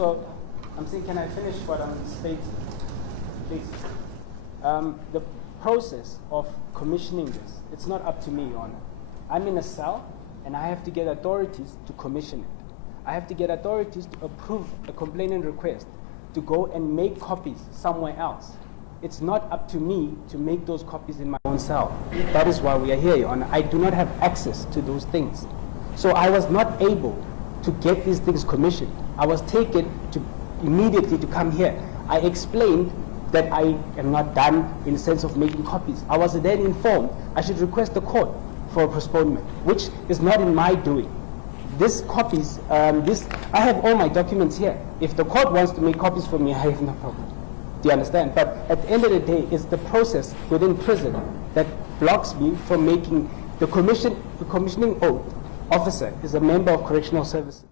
So I'm saying, can I finish what I'm stating? Please. The process of commissioning this, it's not up to me, Your Honor. I'm in a cell, and I have to get authorities to commission it. I have to get authorities to approve a complainant request to go and make copies somewhere else. It's not up to me to make those copies in my own cell. That is why we are here, Your Honor. I do not have access to those things. So I was not able to get these things commissioned. I was taken to immediately to come here. I explained that I am not done in the sense of making copies. I was then informed I should request the court for a postponement, which is not in my doing. This copies, I have all my documents here. If the court wants to make copies for me, I have no problem. Do you understand? But at the end of the day, it's the process within prison that blocks me from making the commissioning oath officer is a member of correctional services.